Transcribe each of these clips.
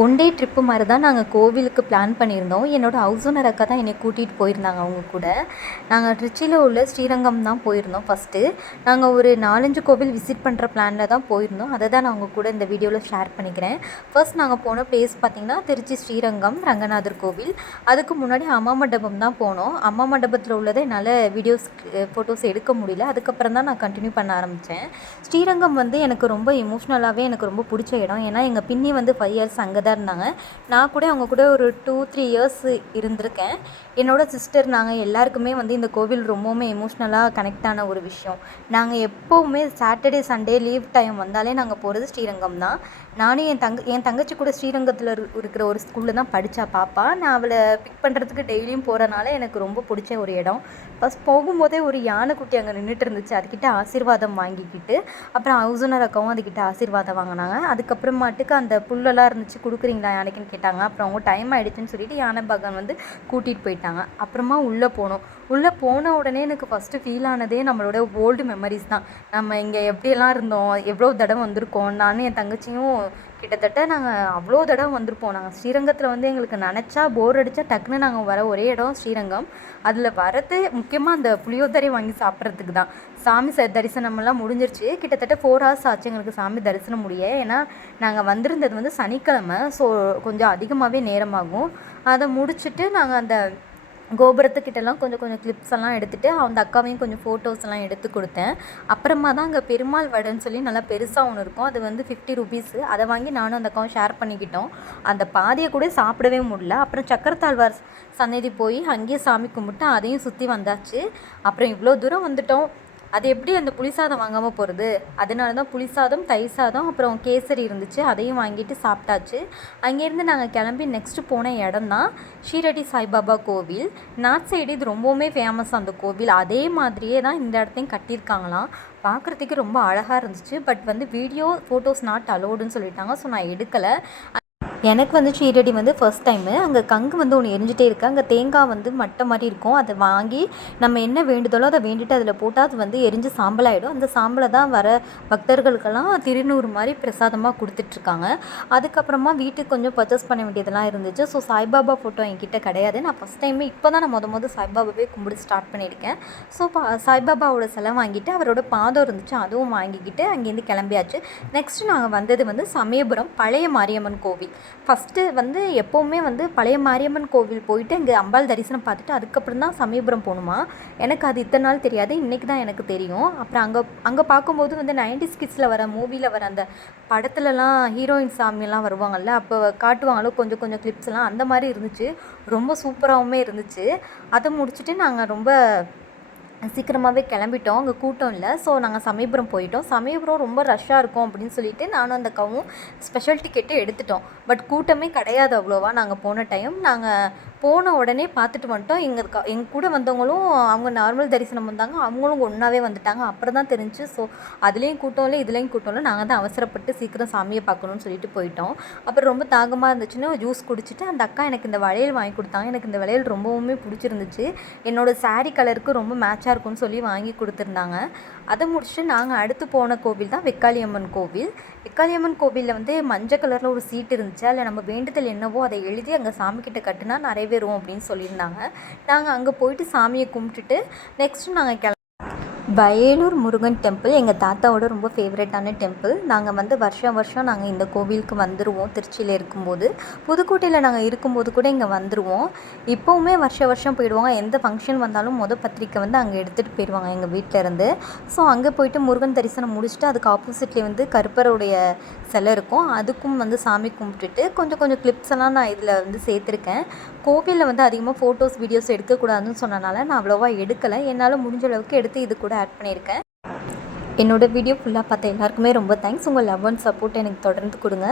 One day trip மாதிரி தான் நாங்கள் கோவிலுக்கு பிளான் பண்ணியிருந்தோம். என்னோடய ஹவுஸ் ஓனர் அக்கா தான் என்னை கூட்டிகிட்டு போயிருந்தாங்க அவங்க கூட. நாங்கள் திருச்சியில் உள்ள ஸ்ரீரங்கம் தான் போயிருந்தோம் ஃபஸ்ட்டு. நாங்கள் ஒரு 4-5 கோவில் விசிட் பண்ணுற பிளானில் தான் போயிருந்தோம். அதை தான் நான் உங்கள் கூட இந்த வீடியோவில் ஷேர் பண்ணிக்கிறேன். ஃபர்ஸ்ட் நாங்கள் போன ப்ளேஸ் பார்த்திங்கன்னா திருச்சி ஸ்ரீரங்கம் ரங்கநாதர் கோவில். அதுக்கு முன்னாடி அம்மா மண்டபம் தான் போனோம். அம்மா மண்டபத்தில் உள்ளதை என்னால் ஃபோட்டோஸ் எடுக்க முடியல. அதுக்கப்புறம் தான் நான் கண்டினியூ பண்ண ஆரம்பித்தேன். ஸ்ரீரங்கம் வந்து எனக்கு ரொம்ப எமோஷ்னலாகவே எனக்கு ரொம்ப பிடிச்ச இடம். ஏன்னா எங்கள் பின்னி வந்து 5 இயர்ஸ் அங்கே தான் இருந்தாங்க. நான் கூட அவங்க கூட ஒரு 2-3 இயர்ஸ் இருந்திருக்கேன். என்னோடய சிஸ்டர் நாங்கள் எல்லாருக்குமே வந்து இந்த கோவில் ரொம்பவுமே எமோஷ்னலாக கனெக்ட் ஆன ஒரு விஷயம். நாங்கள் எப்போவுமே சாட்டர்டே சண்டே லீவ் டைம் வந்தாலே நாங்கள் போகிறது ஸ்ரீரங்கம் தான். நானும் என் தங்கச்சி கூட ஸ்ரீரங்கத்தில் இருக்கிற ஒரு ஸ்கூலில் தான் படித்தா பாப்பா. நான் அவளை பிக் பண்ணுறதுக்கு டெய்லியும் போகிறனால எனக்கு ரொம்ப பிடிச்ச ஒரு இடம். ஃபஸ்ட் போகும்போதே ஒரு யானைக்குட்டி அங்கே நின்றுட்டு இருந்துச்சு. அதுக்கிட்ட ஆசீர்வாதம் வாங்கிக்கிட்டு அப்புறம் ஹவுஸ் ஓனர் அக்காவும் அதுக்கிட்ட ஆசீர்வாதம் வாங்கினாங்க. அதுக்கப்புறமாட்டுக்கு அந்த புல்லெல்லாம் இருந்துச்சு, கொடுக்குறீங்களா யானைக்குன்னு கேட்டாங்க. அப்புறம் அவங்க டைம் ஆகிடுச்சுன்னு சொல்லிட்டு யானை பகவான் வந்து கூட்டிகிட்டு போயிட்டாங்க. அப்புறமா உள்ளே போனோம். உள்ளே போன உடனே எனக்கு ஃபஸ்ட்டு ஃபீல் ஆனதே நம்மளோட ஓல்டு மெமரிஸ் தான். நம்ம இங்கே எப்படியெல்லாம் இருந்தோம், எவ்வளோ தடவை வந்திருக்கோம். நானும் என் தங்கச்சியும் கிட்டத்தட்ட நாங்கள் அவ்வளோ தடவை வந்திருப்போம். நாங்கள் ஸ்ரீரங்கத்தில் வந்து எங்களுக்கு நினச்சா போர் அடித்தா டக்குன்னு நாங்கள் வர ஒரே இடம் ஸ்ரீரங்கம். அதில் வரது முக்கியமாக அந்த புளியோதரை வாங்கி சாப்பிட்றதுக்கு தான். சாமி தரிசனமெல்லாம் முடிஞ்சிருச்சு. கிட்டத்தட்ட 4 hours ஆச்சு எங்களுக்கு சாமி தரிசனம் முடிய. ஏன்னா நாங்கள் வந்திருந்தது வந்து சனிக்கிழமை. ஸோ கொஞ்சம் அதிகமாகவே நேரமாகும். அதை முடிச்சுட்டு நாங்கள் அந்த கோபுரத்துக்கிட்டலாம் கொஞ்சம் கிளிப்ஸ் எல்லாம் எடுத்துகிட்டு அந்த அக்காவையும் கொஞ்சம் ஃபோட்டோஸ் எல்லாம் எடுத்து கொடுத்தேன். அப்புறமா தான் அங்கே பெருமாள் வடைன்னு சொல்லி நல்லா பெருசாக ஒன்று இருக்கும். அது வந்து 50 rupees. அதை வாங்கி நானும் அந்த அக்காவும் ஷேர் பண்ணிக்கிட்டோம். அந்த பாதியை கூட சாப்பிடவே முடியல. அப்புறம் சக்கரத்தாழ்வார் சன்னதி போய் அங்கேயே சாமி கும்பிட்டு அதையும் சுற்றி வந்தாச்சு. அப்புறம் இவ்வளோ தூரம் வந்துட்டோம். அது எப்படி அந்த புளிசாதம் வாங்காமல் போகிறது? அதனால தான் புளிசாதம், தயிர் சாதம், அப்புறம் கேசரி இருந்துச்சு. அதையும் வாங்கிட்டு சாப்பிட்டாச்சு. அங்கேருந்து நாங்கள் கிளம்பி நெக்ஸ்ட்டு போன இடம் தான் ஷீரடி சாய்பாபா கோவில். நார்த் சைடு இது ரொம்பவுமே ஃபேமஸ் அந்த கோவில். அதே மாதிரியே தான் இந்த இடத்தையும் கட்டியிருக்காங்களாம். பார்க்குறதுக்கு ரொம்ப அழகாக இருந்துச்சு. பட் வந்து வீடியோ ஃபோட்டோஸ் நாட் அலோடுன்னு சொல்லிட்டாங்க. ஸோ நான் எடுக்கலை. எனக்கு வந்து ஷீரடி வந்து ஃபர்ஸ்ட் டைமு. அங்கே கங்கு வந்து ஒன்று எரிஞ்சிட்டே இருக்குது. அங்கே தேங்காய் வந்து மட்டை மாதிரி இருக்கும். அதை வாங்கி நம்ம என்ன வேண்டுதலோ அதை வேண்டிட்டு அதில் போட்டால் அது வந்து எரிஞ்சு சாம்பலாகிடும். அந்த சாம்பலை தான் வர பக்தர்களுக்கெல்லாம் திருநூறு மாதிரி பிரசாதமாக கொடுத்துட்ருக்காங்க. அதுக்கப்புறமா வீட்டுக்கு கொஞ்சம் பர்ச்சேஸ் பண்ண வேண்டியதெல்லாம் இருந்துச்சு. ஸோ சாய்பாபா ஃபோட்டோ என்கிட்ட கிடையாது. நான் ஃபஸ்ட் டைமே இப்போ தான் நான் மொதல் சாய்பாபாவே கும்பிட்டு ஸ்டார்ட் பண்ணியிருக்கேன். ஸோ சாய்பாபாவோட சிலை வாங்கிட்டு அவரோட பாதம் இருந்துச்சு, அதுவும் வாங்கிக்கிட்டு அங்கேருந்து கிளம்பியாச்சு. நெக்ஸ்ட்டு நாங்கள் வந்தது வந்து சமயபுரம் பழைய மாரியம்மன் கோவில். ஃபஸ்ட்டு வந்து எப்போவுமே வந்து பழைய மாரியம்மன் கோவில் போயிட்டு இங்கே அம்பாள் தரிசனம் பார்த்துட்டு அதுக்கப்புறம் தான் சமயபுரம் போகணுமா. எனக்கு அது இத்தனை நாள் தெரியாது. இன்றைக்கி தான் எனக்கு தெரியும். அப்புறம் அங்கே பார்க்கும்போது வந்து 90s கிட்ஸில் வர மூவியில் வர அந்த படத்துலலாம் ஹீரோயின் சாமியெல்லாம் வருவாங்கள்ல, அப்போ காட்டுவாங்களோ கொஞ்சம் கிளிப்ஸ்லாம் அந்த மாதிரி இருந்துச்சு. ரொம்ப சூப்பராகவுமே இருந்துச்சு. அதை முடிச்சுட்டு நாங்கள் ரொம்ப சீக்கிரமாகவே கிளம்பிட்டோம். அங்கே கூட்டம் இல்லை. ஸோ நாங்கள் சமயபுரம் போயிட்டோம். சமயபுரம் ரொம்ப ரஷ்ஷாக இருக்கும் அப்படின்னு சொல்லிட்டு நானும் அந்த அக்காவும் ஸ்பெஷல் டிக்கெட்டு எடுத்துட்டோம். பட் கூட்டமே கிடையாது அவ்வளோவா. நாங்கள் போன டைம் நாங்கள் போன உடனே பார்த்துட்டு வந்துட்டோம். எங்கள் கூட வந்தவங்களும் அவங்க நார்மல் தரிசனம் வந்தாங்க. அவங்களும் ஒன்றாவே வந்துட்டாங்க. அப்புறம் தான் தெரிஞ்சு. ஸோ அதுலேயும் கூட்டம் இல்லை, இதுலேயும் கூட்டம் இல்லை. நாங்கள் தான் அவசரப்பட்டு சீக்கிரம் சாமியை பார்க்கணுன்னு சொல்லிட்டு போயிட்டோம். அப்புறம் ரொம்ப தாகமாக இருந்துச்சுன்னு ஜூஸ் குடிச்சிட்டு அந்த அக்கா எனக்கு இந்த வளையல் வாங்கி கொடுத்தாங்க. எனக்கு இந்த வளையல் ரொம்பவுமே பிடிச்சிருந்துச்சு. என்னோடய சாரீ கலருக்கு ரொம்ப மேட்சாக இருக்கும்னு சொல்லி வாங்கி கொடுத்துருந்தாங்க. அதை முடிச்சுட்டு நாங்கள் அடுத்து போன கோவில் தான் வெக்காளியம்மன் கோவில். வெக்காளியம்மன் கோவிலில் வந்து மஞ்சள் கலரில் ஒரு சீட் இருந்துச்சு. அதில் நம்ம வேண்டுதல் என்னவோ அதை எழுதி அங்கே சாமிக்கிட்ட கட்டுனா நிறைவேறும் அப்படின்னு சொல்லியிருந்தாங்க. நாங்கள் அங்கே போயிட்டு சாமியை கும்பிட்டுட்டு நெக்ஸ்ட்டு நாங்கள் வயலூர் முருகன் டெம்பிள் எங்கள் தாத்தாவோட ரொம்ப ஃபேவரட்டான டெம்பிள். நாங்கள் வந்து வருஷம் நாங்கள் இந்த கோவிலுக்கு வந்துடுவோம். திருச்சியில் இருக்கும்போது, புதுக்கோட்டையில் நாங்கள் இருக்கும்போது கூட இங்கே வந்துடுவோம். இப்போவுமே வருஷம் போயிடுவாங்க. எந்த ஃபங்க்ஷன் வந்தாலும் பத்திரிக்கை வந்து அங்கே எடுத்துகிட்டு போயிடுவாங்க எங்கள் வீட்டிலேருந்து. ஸோ அங்கே போயிட்டு முருகன் தரிசனம் முடிச்சுட்டு அதுக்கு ஆப்போசிட்லேயே வந்து கருப்பருடைய சிலை இருக்கும். அதுக்கும் வந்து சாமி கும்பிட்டுட்டு கொஞ்சம் கிளிப்ஸ் எல்லாம் நான் இதில் வந்து சேர்த்துருக்கேன். கோவிலில் வந்து அதிகமாக ஃபோட்டோஸ் வீடியோஸ் எடுக்கக்கூடாதுன்னு சொன்னனால நான் அவ்வளோவா எடுக்கலை. என்னால் முடிஞ்ச அளவுக்கு எடுத்து இது கூட ஆட் பண்ணியிருக்கேன். என்னோடய வீடியோ ஃபுல்லாக பார்த்த எல்லாருக்குமே ரொம்ப தேங்க்ஸ். உங்கள் லவ் அண்ட் சப்போர்ட் எனக்கு தொடர்ந்து கொடுங்க.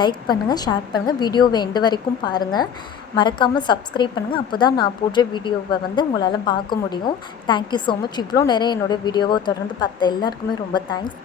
லைக் பண்ணுங்கள், ஷேர் பண்ணுங்கள், வீடியோவை எண்டு வரைக்கும் பாருங்கள். மறக்காமல் சப்ஸ்கிரைப் பண்ணுங்கள். அப்போ தான் நான் போடுற வீடியோவை வந்து உங்களால் பார்க்க முடியும். Thank you so much. இவ்வளோ நேரம் என்னோடய வீடியோவை தொடர்ந்து பார்த்த எல்லாருக்குமே ரொம்ப தேங்க்ஸ்.